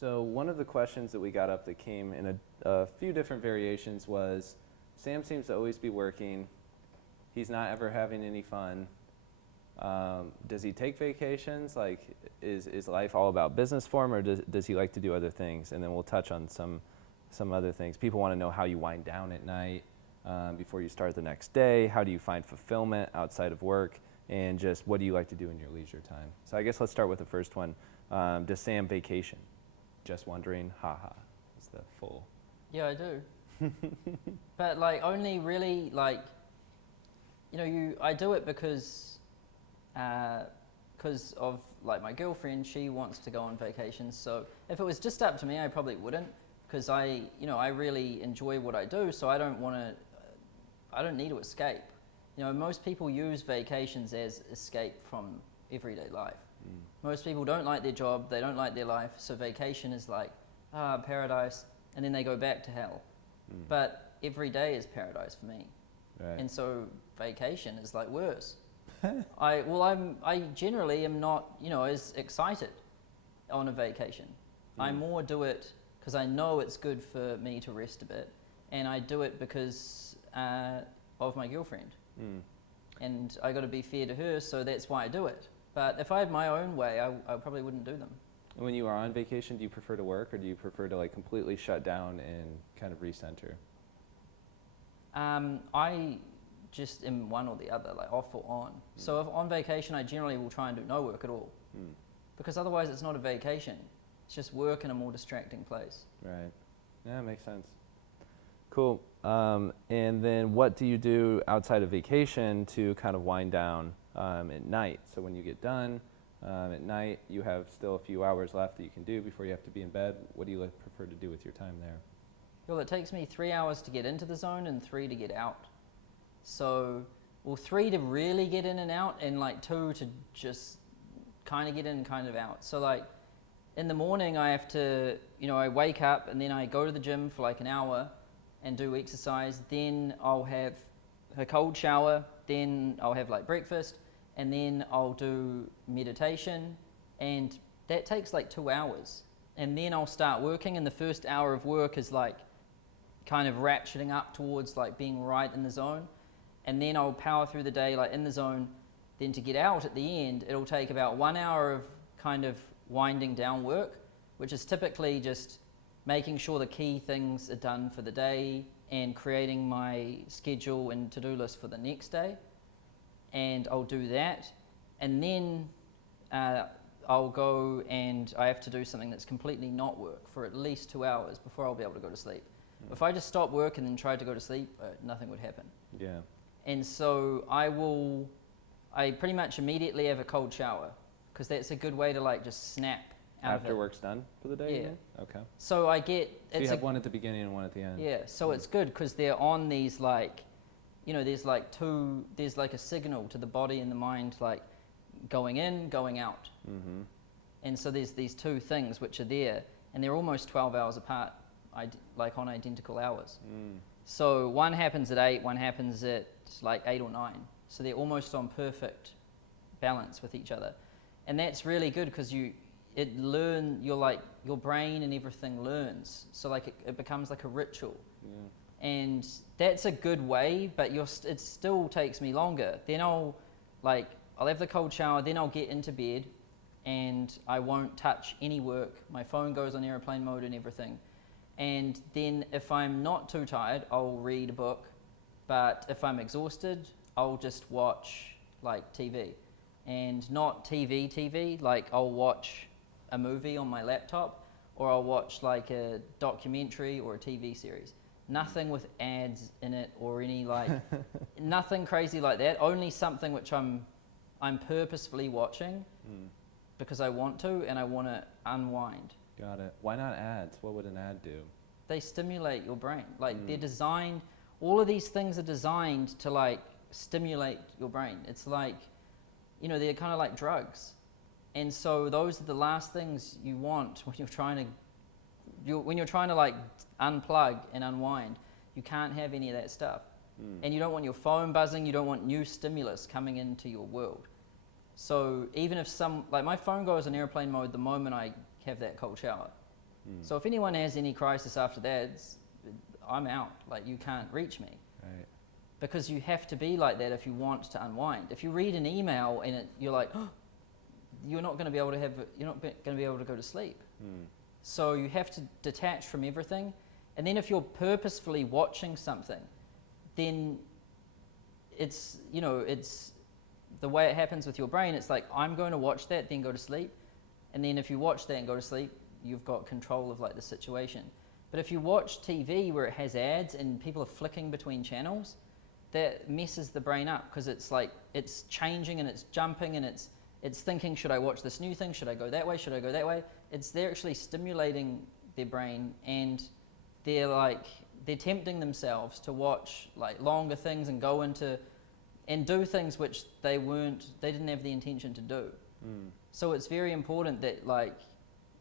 So one of the questions that we got up that came in a few different variations was, Sam seems to always be working. He's not ever having any fun. Does he take vacations? Like, is life all about business for him, or does he like to do other things? And then we'll touch on some other things. People want to know how you wind down at night before you start the next day. How do you find fulfillment outside of work? And just what do you like to do in your leisure time? So I guess let's start with the first one. Does Sam vacation? Just wondering, haha, is the full. Yeah, I do. But like only really like, I do it because of like my girlfriend. She wants to go on vacation. So if it was just up to me, I probably wouldn't, because I really enjoy what I do. So I don't need to escape. Most people use vacations as escape from everyday life. Most people don't like their job, they don't like their life, so vacation is like, paradise, and then they go back to hell. But every day is paradise for me. Right. And so vacation is like worse. I generally am not, as excited on a vacation. I more do it because I know it's good for me to rest a bit, and I do it because of my girlfriend. And I got to be fair to her, so that's why I do it. But if I had my own way, I probably wouldn't do them. And when you are on vacation, do you prefer to work, or do you prefer to like completely shut down and kind of recenter? I just am one or the other, like off or on. So if on vacation, I generally will try and do no work at all. Because otherwise it's not a vacation. It's just work in a more distracting place. Right. Yeah, that makes sense. Cool. And then what do you do outside of vacation to kind of wind down at night? So when you get done at night, you have still a few hours left that you can do before you have to be in bed. What do you prefer to do with your time there? Well, it takes me 3 hours to get into the zone and 3 to get out. So, 3 to really get in and out, and like 2 to just kind of get in and kind of out. So like in the morning I have to, I wake up and then I go to the gym for like an hour and do exercise. Then I'll have a cold shower, then I'll have like breakfast, and then I'll do meditation, and that takes like 2 hours. And then I'll start working, and the first hour of work is like kind of ratcheting up towards like being right in the zone. And then I'll power through the day like in the zone. Then to get out at the end, it'll take about 1 hour of kind of winding down work, which is typically just making sure the key things are done for the day and creating my schedule and to-do list for the next day. And I'll do that. And then I'll go and I have to do something that's completely not work for at least 2 hours before I'll be able to go to sleep. If I just stopped work and then tried to go to sleep, nothing would happen. Yeah. And so I pretty much immediately have a cold shower, because that's a good way to like just snap out After of it. work's done for the day? Yeah. Okay. So I get... So you have one at the beginning and one at the end. Yeah, so it's good because they're on these like, there's like a signal to the body and the mind, like going in, going out. Mm-hmm. And so there's these two things which are there, and they're almost 12 hours apart, like on identical hours. So one happens at 8, one happens at like 8 or 9. So they're almost on perfect balance with each other. And that's really good because your brain and everything learns. So like it becomes like a ritual. Yeah. And that's a good way, but it still takes me longer. Then I'll have the cold shower, then I'll get into bed, and I won't touch any work. My phone goes on airplane mode and everything. And then if I'm not too tired, I'll read a book. But if I'm exhausted, I'll just watch like TV. And not TV, like I'll watch a movie on my laptop, or I'll watch like a documentary or a TV series. Nothing with ads in it or any like, nothing crazy like that. Only something which I'm purposefully watching because I want to, and I want to unwind. Got it. Why not ads? What would an ad do? They stimulate your brain. Like they're designed, all of these things are designed to like stimulate your brain. It's like, they're kind of like drugs. And so those are the last things you want when you're trying to like unplug and unwind. You can't have any of that stuff. And you don't want your phone buzzing, you don't want new stimulus coming into your world. So even if my phone goes on airplane mode the moment I have that cold shower. So if anyone has any crisis after that, I'm out. Like, you can't reach me. Right. Because you have to be like that if you want to unwind. If you read an email and you're like, oh, you're not going to be able to go to sleep. So you have to detach from everything. And then if you're purposefully watching something, then it's the way it happens with your brain. It's like, I'm going to watch that, then go to sleep. And then if you watch that and go to sleep, you've got control of like the situation. But if you watch TV where it has ads and people are flicking between channels, that messes the brain up, because it's like, it's changing and it's jumping and it's thinking, should I watch this new thing? Should I go that way? Should I go that way? They're actually stimulating their brain, and they're tempting themselves to watch like longer things and go into and do things which they didn't have the intention to do. So it's very important that like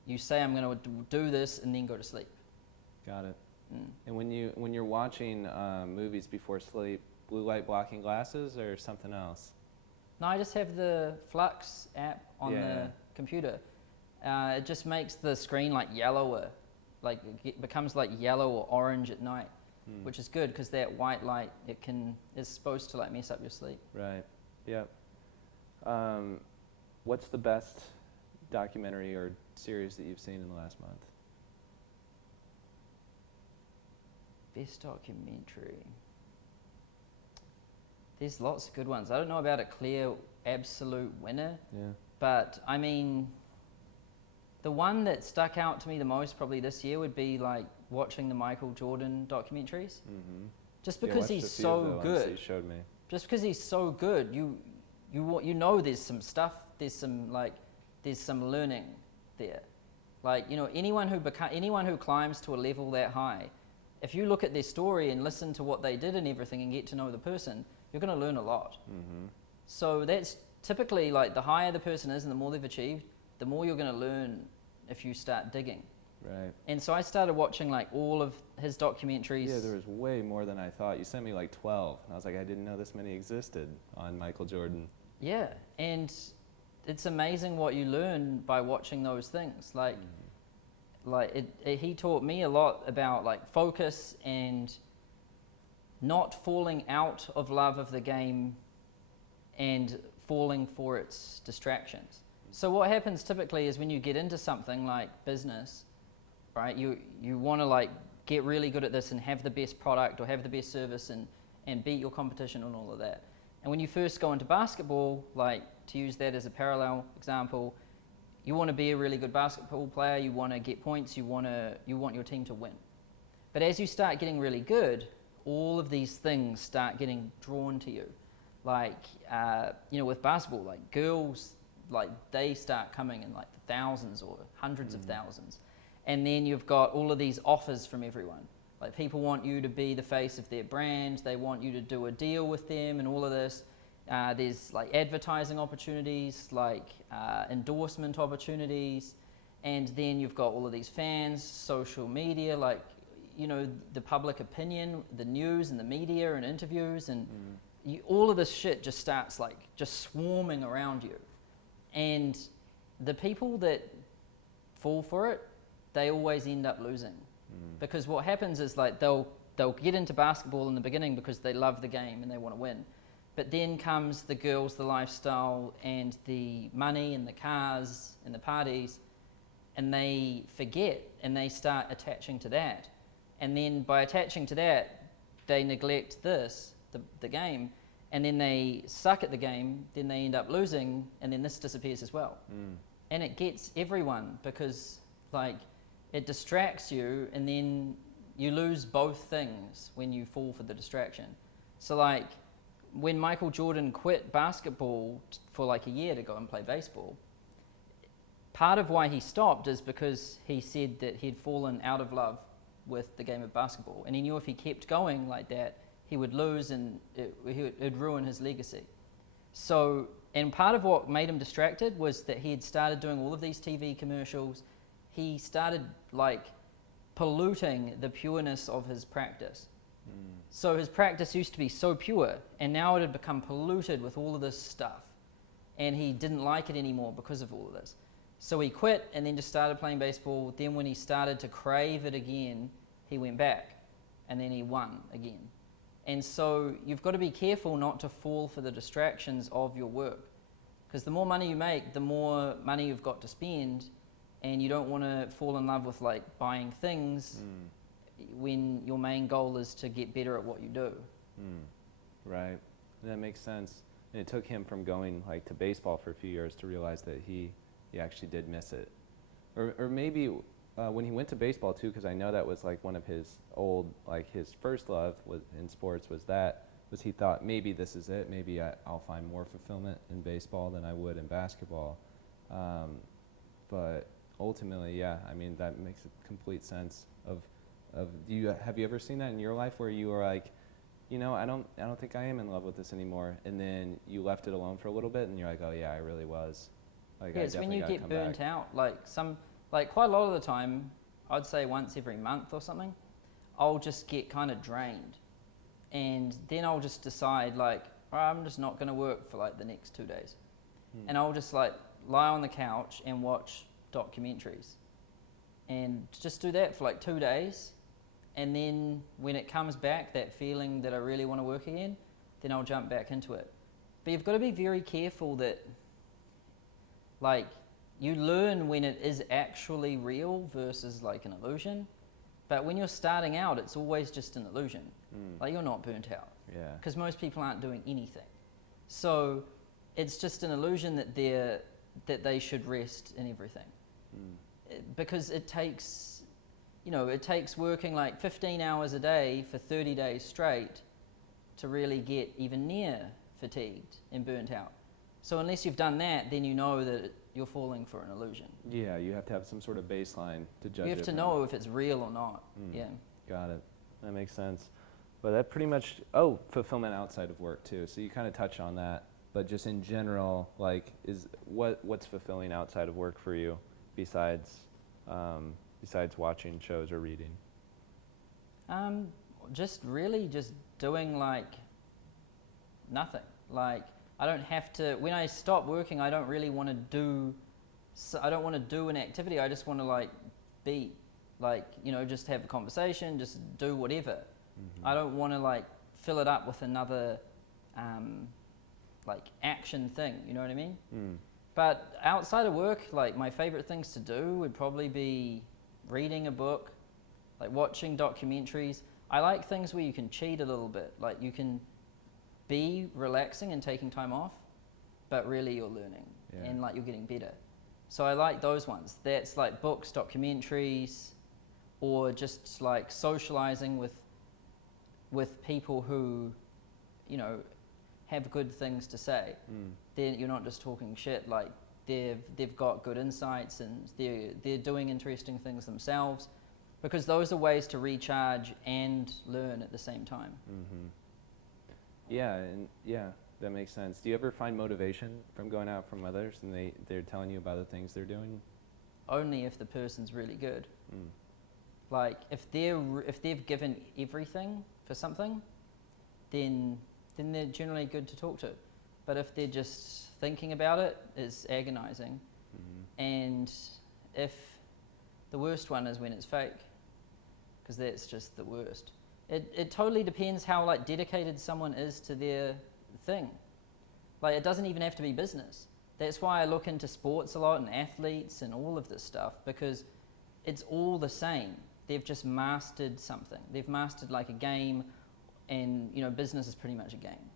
you say, I'm going to do this, and then go to sleep. Got it. And when you're watching movies before sleep, blue light blocking glasses or something else? No, I just have the Flux app on the computer. It just makes the screen like yellower, like it becomes like yellow or orange at night, which is good because that white light is supposed to like mess up your sleep. Right. Yep. What's the best documentary or series that you've seen in the last month? Best documentary. There's lots of good ones. I don't know about a clear absolute winner. Yeah. But I mean, the one that stuck out to me the most probably this year would be like watching the Michael Jordan documentaries. Just because he's so good. You showed me. Just because he's so good, you know there's some stuff, there's some learning there. Like, anyone who climbs to a level that high, if you look at their story and listen to what they did and everything and get to know the person, you're going to learn a lot. So that's typically like the higher the person is and the more they've achieved, the more you're going to learn if you start digging. Right. And so I started watching like all of his documentaries. Yeah, there was way more than I thought. You sent me like 12, and I was like, I didn't know this many existed on Michael Jordan. Yeah, and it's amazing what you learn by watching those things. He taught me a lot about like focus and not falling out of love of the game and falling for its distractions. So what happens typically is when you get into something like business, right, you want to like get really good at this and have the best product or have the best service and beat your competition and all of that. And when you first go into basketball, like to use that as a parallel example, you want to be a really good basketball player, you want to get points, you want your team to win. But as you start getting really good, all of these things start getting drawn to you. Like, with basketball, like girls, like they start coming in like the thousands or hundreds of thousands. And then you've got all of these offers from everyone. Like people want you to be the face of their brand, they want you to do a deal with them and all of this. There's like advertising opportunities, like endorsement opportunities. And then you've got all of these fans, social media, like, the public opinion, the news and the media and interviews, and all of this shit just starts like just swarming around you. And the people that fall for it, they always end up losing. Because what happens is like they'll get into basketball in the beginning because they love the game and they want to win. But then comes the girls, the lifestyle, and the money and the cars and the parties, and they forget and they start attaching to that. And then by attaching to that, they neglect the game, and then they suck at the game, then they end up losing, and then this disappears as well. And it gets everyone because like it distracts you, and then you lose both things when you fall for the distraction. So like when Michael Jordan quit basketball for like a year to go and play baseball, part of why he stopped is because he said that he'd fallen out of love with the game of basketball, and he knew if he kept going like that, he would lose and it'd ruin his legacy. So, and part of what made him distracted was that he had started doing all of these TV commercials. He started like polluting the pureness of his practice. So his practice used to be so pure, and now it had become polluted with all of this stuff, and he didn't like it anymore because of all of this. So he quit and then just started playing baseball. Then when he started to crave it again, he went back and then he won again. And so you've got to be careful not to fall for the distractions of your work, because the more money you make, the more money you've got to spend, and you don't want to fall in love with like buying things when your main goal is to get better at what you do. Right. That makes sense. And it took him from going like to baseball for a few years to realize that he actually did miss it. Or maybe when he went to baseball too, because I know that was like one of his old, like his first love was in sports was he thought maybe this is it, maybe I'll find more fulfillment in baseball than I would in basketball. But ultimately, yeah, I mean, that makes a complete sense of have you ever seen that in your life where you were like, you know, I don't think I am in love with this anymore, and then you left it alone for a little bit and you're like, oh yeah, I really was. Like, yeah, it's when you get burnt out, like quite a lot of the time, I'd say once every month or something, I'll just get kind of drained. And then I'll just decide like, all right, I'm just not going to work for like the next 2 days. And I'll just like lie on the couch and watch documentaries. And just do that for like 2 days. And then when it comes back, that feeling that I really want to work again, then I'll jump back into it. But you've got to be very careful that like, you learn when it is actually real versus like an illusion. But when you're starting out, it's always just an illusion. Like, you're not burnt out. Yeah. Because most people aren't doing anything. So it's just an illusion that they should rest in everything. Because it takes, it takes working like 15 hours a day for 30 days straight to really get even near fatigued and burnt out. So unless you've done that, then you know that you're falling for an illusion. Yeah, you have to have some sort of baseline to judge it. You have to know if it's real or not. Yeah. Got it. That makes sense. But that pretty much, fulfillment outside of work too. So you kind of touch on that, but just in general, like, what's fulfilling outside of work for you besides watching shows or reading? Just really just doing like nothing. Like, I don't have to, when I stop working, I don't really want to do an activity. I just want to like be, like, just have a conversation, just do whatever. I don't want to like fill it up with another like action thing, you know what I mean? But outside of work, like, my favorite things to do would probably be reading a book, like watching documentaries. I like things where you can cheat a little bit, like you can be relaxing and taking time off, but really you're learning and like you're getting better. So I like those ones. That's like books, documentaries, or just like socializing with people who, have good things to say. Then you're not just talking shit. Like, they've got good insights and they're doing interesting things themselves, because those are ways to recharge and learn at the same time. Yeah, that makes sense. Do you ever find motivation from going out from others and they're telling you about the things they're doing? Only if the person's really good. Like, if they've given everything for something, then they're generally good to talk to. But if they're just thinking about it, it's agonizing. And if the worst one is when it's fake, because that's just the worst. It totally depends how like dedicated someone is to their thing. Like, it doesn't even have to be business. That's why I look into sports a lot and athletes and all of this stuff, because it's all the same. They've just mastered something. They've mastered like a game, and business is pretty much a game.